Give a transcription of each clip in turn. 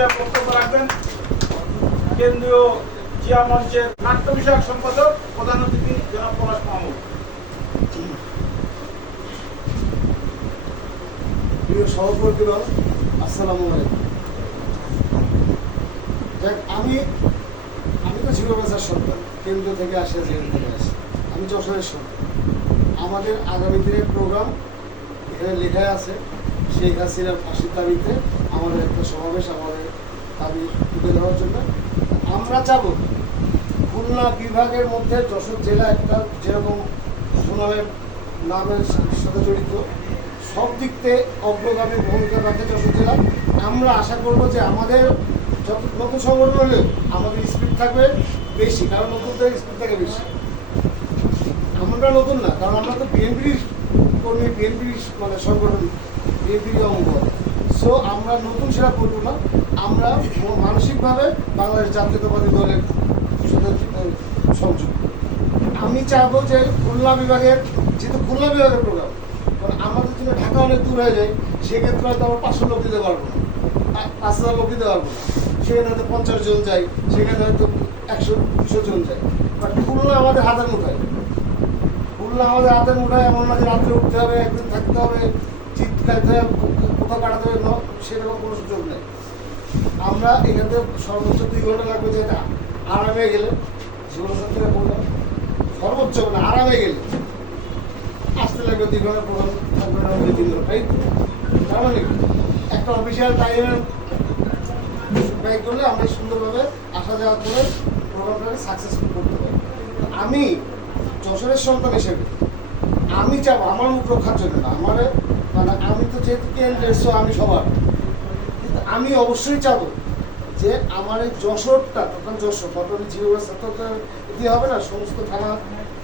মঞ্চে বক্তব্য রাখবেন কেন্দ্রীয় জিয়া মঞ্চের নাট্য বিষয়ক সম্পাদক প্রধান অতিথি জনাব পলাশ মাহমুদ। প্রিয় সহকর্মীগণ, আসসালামু আলাইকুম। আমি তো ঝিকরগাছার সন্তান, কেন্দ্র থেকে আসে, জেল থেকে আসে। আমি যশোরের সন্তান। আমাদের আগামী দিনের প্রোগ্রাম এখানে লেখা আছে, শেখ হাসিনার ফাঁসির দাবিতে আমাদের একটা সমাবেশ, আমাদের দাবি তুলে ধরার জন্য। আমরা চাবো খুলনা বিভাগের মধ্যে যশোর জেলা একটা যেরকম সুনামের নামের সাথে জড়িত, সব দিক থেকে অগ্রগামী ভূমিকা রাখে যশোর জেলা। আমরা আশা করব যে আমাদের যত নতুন সংগঠন হলেও আমাদের স্পিড থাকবে বেশি, কারণ নতুনদের স্পিড থাকে বেশি। আমরা নতুন না, কারণ আমরা তো বিএনপির কর্মী, বিএনপির মানে সংগঠন, বিএনপির অঙ্গ। সো আমরা নতুন সেটা করবো না, আমরা মানসিকভাবে বাংলাদেশ জাতীয়তাবাদী দলের সাথে সংযুক্ত। আমি চাবো যে খুলনা বিভাগের, যেহেতু খুলনা বিভাগের প্রোগ্রাম, কারণ আমাদের জন্য ঢাকা অনেক দূর হয়ে যায়, সেক্ষেত্রে হয়তো আমরা 500 লোক দিতে পারবো না, 5000 লোক দিতে পারবো না। সেখানে হয়তো 50 জন যায়, সেখানে হয়তো 100-200 জন যায়। বাট খুলনা আমাদের হাতের মুঠায়, খুলনা আমাদের হাতের মুঠায়। এমন না যে রাত্রে উঠতে হবে, একদিন থাকতে হবে, চিৎ খাইতে হবে, কোথাও কাটাতে হবে, সেরকম কোনো সুযোগ নেই। আমরা এখান থেকে সর্বোচ্চ 2 ঘন্টা লাগবে, যেটা আরামে গেলে, জীবনসাথী থেকে বললাম সর্বোচ্চ মানে আরামে গেলে আসতে লাগবে 2 ঘন্টা, প্রোগ্রাম থাকবে না 3 ঘন্টাই। তার মানে একটা অফিসিয়াল টাইমের ব্যয় করলে আমরা সুন্দরভাবে আসা যাওয়া করে প্রোগ্রামটাকে সাকসেসফুল করতে পারি। আমি যশোরের সন্তান হিসেবে আমি চাবো আমার মুখ রক্ষার জন্য না, আমার মানে আমি তো যেহেতু কেন্দ্রের, আমি সবার, কিন্তু আমি অবশ্যই চাবো যে আমার এই যশোরটা, তখন যশোর বর্তমানে ঝিকরগাছা দিয়ে হবে না, সমস্ত থানা,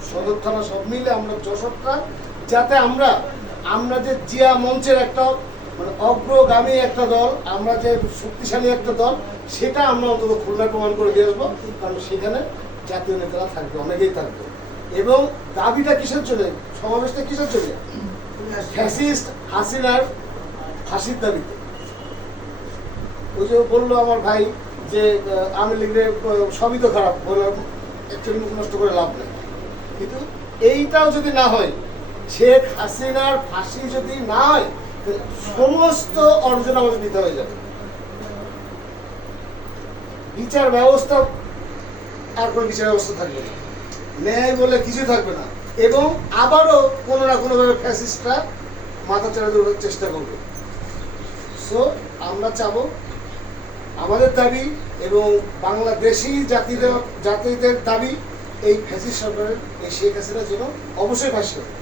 সদর থানা সব মিলে আমরা যশোরটা, যাতে আমরা যে জিয়া মঞ্চের একটা মানে অগ্রগামী একটা দল, আমরা যে শক্তিশালী একটা দল, সেটা আমরা অন্তত খুলনায় প্রমাণ করে দিয়ে আসবো। কারণ সেখানে জাতীয় নেতারা থাকবে, অনেকেই থাকবে। এবং দাবিটা কিসের জন্য, সমাবেশটা কিসের জন্য? ফ্যাসিস্ট হাসিনার ফাঁসির দাবিতে। ওই যে বললো আমার ভাই যে আওয়ামী লীগের সবই তো খারাপ, বললাম অ্যাকচুয়ালি মুখ নষ্ট করে লাভ নেই। কিন্তু এইটাও যদি না হয়, শেখ হাসিনার ফাঁসি যদি না হয়, সমস্ত অর্জন আমাদের দিতে হয়ে যাবে। বিচার ব্যবস্থা, আর কোনো বিচার ব্যবস্থা থাকবে না, ন্যায় বলে কিছু থাকবে না। এবং আবারও কোনো না কোনোভাবে ফ্যাসিস্টরা মাথা চাড়া দেওয়ার চেষ্টা করবে। সো আমরা চাবো আমাদের দাবি এবং বাংলাদেশি জাতিদের দাবি, এই ফ্যাসিস্ট সরকারের, এই শেখ হাসিনার জন্য অবশ্যই ফাঁসি হবে।